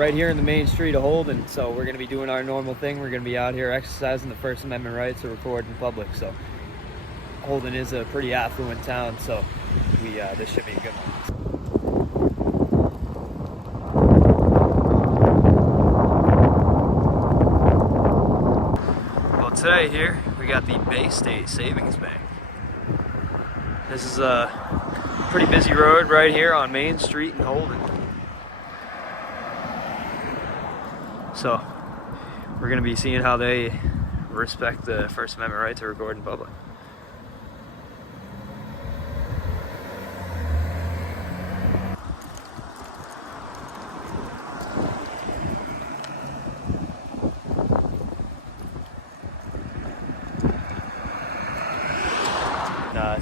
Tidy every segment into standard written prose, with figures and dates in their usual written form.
Right here in the main street of Holden, so we're going to be doing our normal thing. We're going to be out here exercising the First Amendment right to record in public. So Holden is a pretty affluent town, so this should be a good one. Well, today here we got the Bay State Savings Bank. This is a pretty busy road right here on Main Street in Holden. So we're going to be seeing how they respect the First Amendment right to record in public.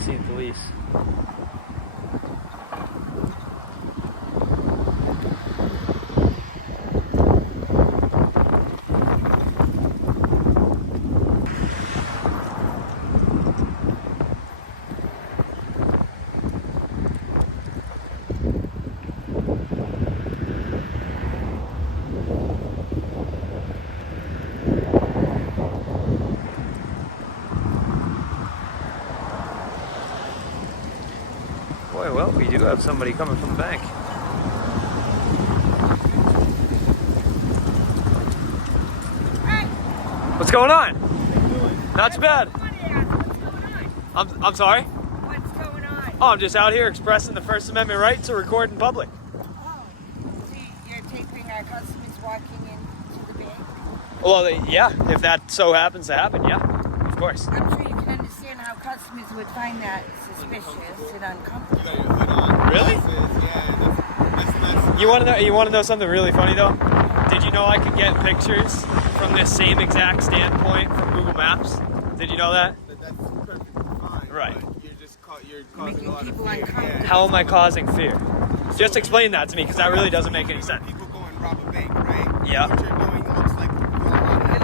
Seeing police. Boy, well, we do have somebody coming from the bank. Hey. What's going on? What Not too bad. What's going on? I'm sorry? What's going on? Oh, I'm just out here expressing the First Amendment right to record in public. Oh, so you're taping our customers walking into the bank? Well, yeah, if that so happens to happen, yeah, of course. I'm sure you can understand how customers would find that suspicious and uncomfortable. You got your hood on. Really? Yeah, You want to know something really funny though? Did you know I could get pictures from this same exact standpoint from Google Maps? Did you know that? That's perfectly fine. Right. But you're causing Making a lot of people fear. uncomfortable. How am I causing fear? Just explain that to me, because that really doesn't make any sense. People go and rob a bank, right? Yeah. What you're doing looks like It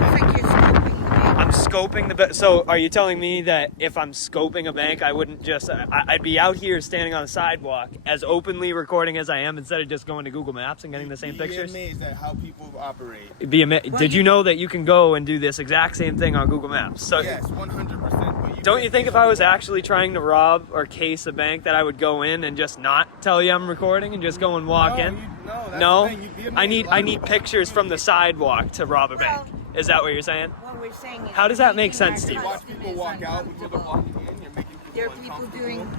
looks like you're scoping the bank. I'm scoping the bank. So are you telling me that if I'm scoping a bank, I wouldn't just, I'd be out here standing on the sidewalk as openly recording as I am instead of just going to Google Maps and getting the same pictures? Be amazed at how people operate. Did you know that you can go and do this exact same thing on Google Maps? So Yes, 100%. But don't you think if I was actually trying to rob or case a bank that I would go in and just not tell you I'm recording and just go and walk in? That's No? the thing. You'd be amazed. I A need lot of people pictures from the sidewalk to rob a bank. Is that what you're saying? What we're saying is How does that make sense to you? You watch people walk out when you're walking in. You're making people There are people uncomfortable. doing.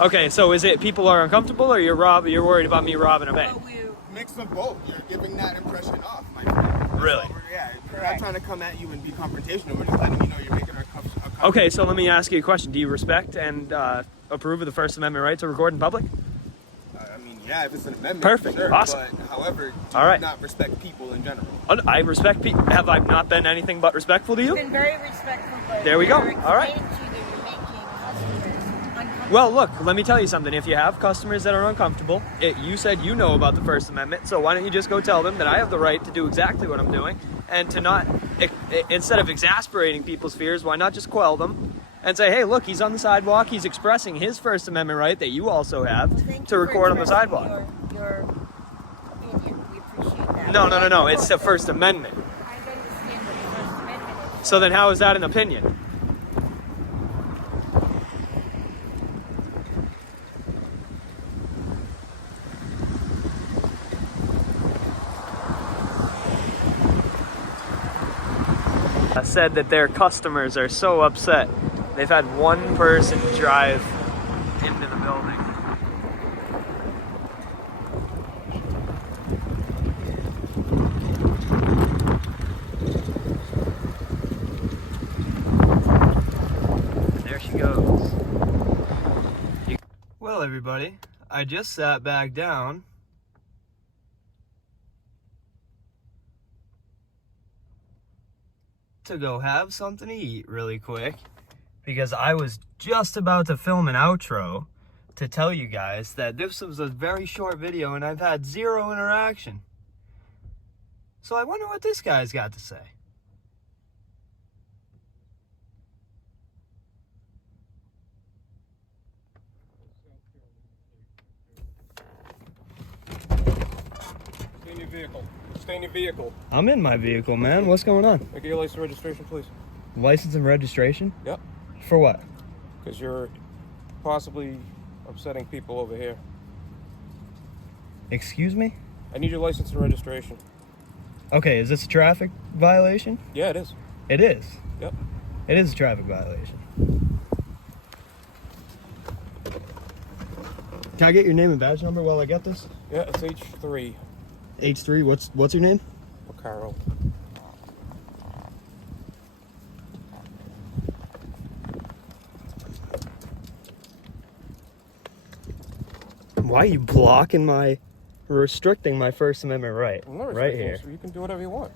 Okay, so is it people are uncomfortable or you're worried about me robbing a bank? Well, Mix of both. You're giving that impression off, my friend. Really? So we're not trying to come at you and be confrontational. We're just letting you know you're making our cups. Okay, so let me ask you a question. Do you respect and approve of the First Amendment right to record in public? I mean, yeah, if it's an amendment. Perfect. Sure, Awesome. But however, do All right. not respect people in general. I respect people. Have I not been anything but respectful to you've you? been very respectful, but There we go. we're All right. explaining to you that you're making customers uncomfortable. Well, look, let me tell you something. If you have customers that are uncomfortable, you said you know about the First Amendment, so why don't you just go tell them that I have the right to do exactly what I'm doing, and to not, instead of exasperating people's fears, why not just quell them and say, hey, look, he's on the sidewalk, he's expressing his First Amendment right that you also have Well, thank to you for record on the expressing sidewalk. Your opinion. We appreciate that. No, it's the First Amendment. I understand what the First Amendment is. So then how is that an opinion? Said that their customers are so upset. They've had one person drive into the building. And there she goes. Well, everybody, I just sat back down to go have something to eat really quick because I was just about to film an outro to tell you guys that this was a very short video and I've had 0 interaction. So I wonder what this guy's got to say. in your vehicle. Stay in your vehicle. I'm in my vehicle, man. What's going on? Make your license and registration, please. License and registration? Yep. For what? Because you're possibly upsetting people over here. Excuse me? I need your license and registration. Okay, is this a traffic violation? Yeah, it is. It is. Yep. It is a traffic violation. Can I get your name and badge number while I get this? Yeah, it's H3. H3, what's your name? Carol. Why are you restricting my First Amendment right? I'm not Right restricting you, here. so you can do whatever you want.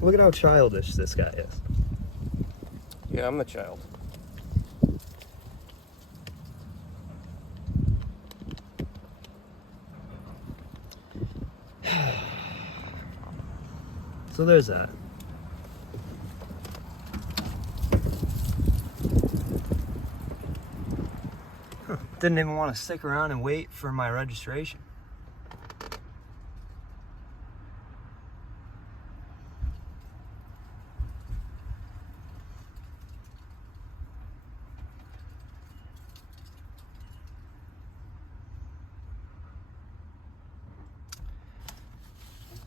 Look at how childish this guy is. Yeah, I'm the child. So there's that. Didn't even want to stick around and wait for my registration.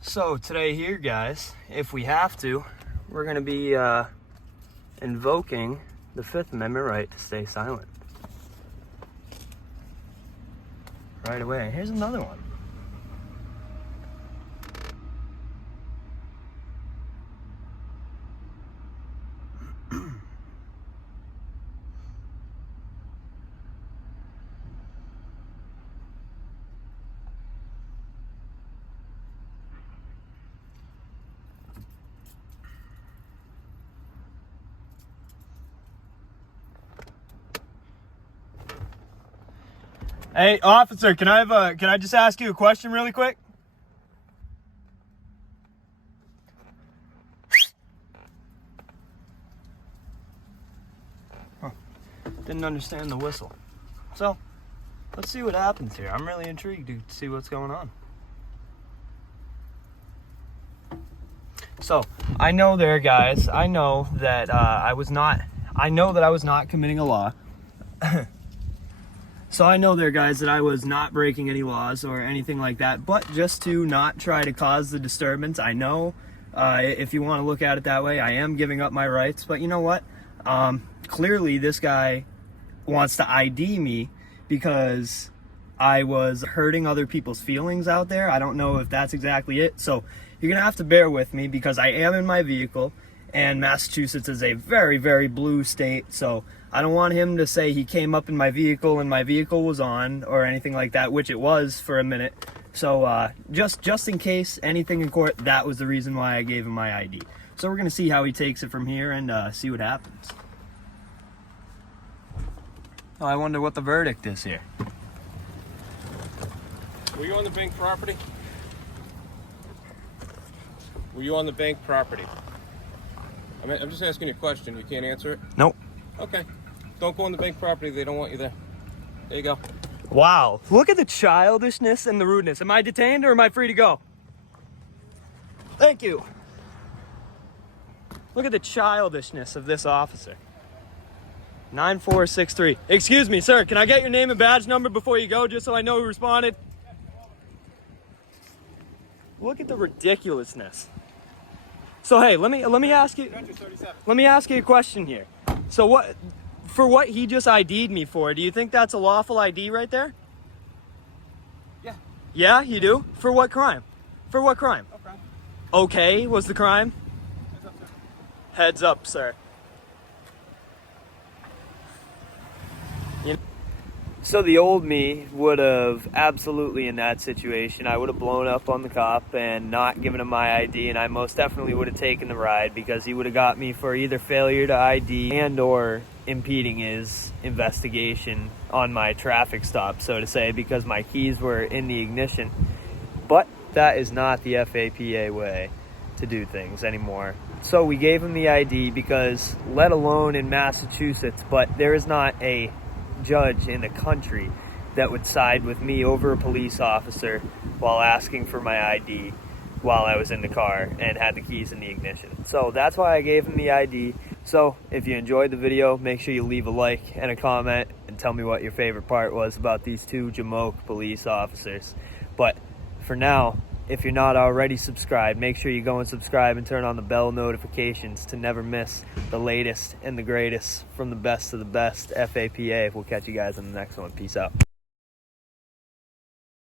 So today here, guys, if we have to, we're going to be invoking the Fifth Amendment right to stay silent. Right away. Here's another one. Hey, officer, can I just ask you a question really quick? Huh. Didn't understand the whistle. So, let's see what happens here. I'm really intrigued to see what's going on. So, I know there, guys. I know that I was not committing a law. So I know there, guys, that I was not breaking any laws or anything like that, but just to not try to cause the disturbance. I know, if you want to look at it that way, I am giving up my rights, but you know what? Clearly this guy wants to ID me because I was hurting other people's feelings out there. I don't know if that's exactly it. So you're going to have to bear with me because I am in my vehicle, and Massachusetts is a very, very blue state, so I don't want him to say he came up in my vehicle and my vehicle was on or anything like that, which it was for a minute. So just in case anything in court, that was the reason why I gave him my ID. So we're going to see how he takes it from here and see what happens. Oh, I wonder what the verdict is here. Were you on the bank property? Were you on the bank property? I'm just asking you a question. You can't answer it? Nope. Okay. Don't go on the bank property. They don't want you there. There you go. Wow. Look at the childishness and the rudeness. Am I detained or am I free to go? Thank you. Look at the childishness of this officer. 9463. Excuse me, sir. Can I get your name and badge number before you go, just so I know who responded? Look at the ridiculousness. So hey, let me ask you a question here. So what he just ID'd me for, do you think that's a lawful ID right there? Yeah. Yeah, you do? For what crime? For what crime? No crime. Okay, was the crime? Heads up, sir. Heads up, sir. So the old me would have absolutely, in that situation, I would have blown up on the cop and not given him my ID, and I most definitely would have taken the ride because he would have got me for either failure to ID and or impeding his investigation on my traffic stop, so to say, because my keys were in the ignition. But that is not the FAPA way to do things anymore. So we gave him the ID because, let alone in Massachusetts, but there is not a judge in the country that would side with me over a police officer while asking for my ID while I was in the car and had the keys in the ignition. So that's why I gave him the ID. So if you enjoyed the video, make sure you leave a like and a comment and tell me what your favorite part was about these two Jamoke police officers. But for now, if you're not already subscribed, make sure you go and subscribe and turn on the bell notifications to never miss the latest and the greatest from the best of the best FAPA. We'll catch you guys in the next one. Peace out.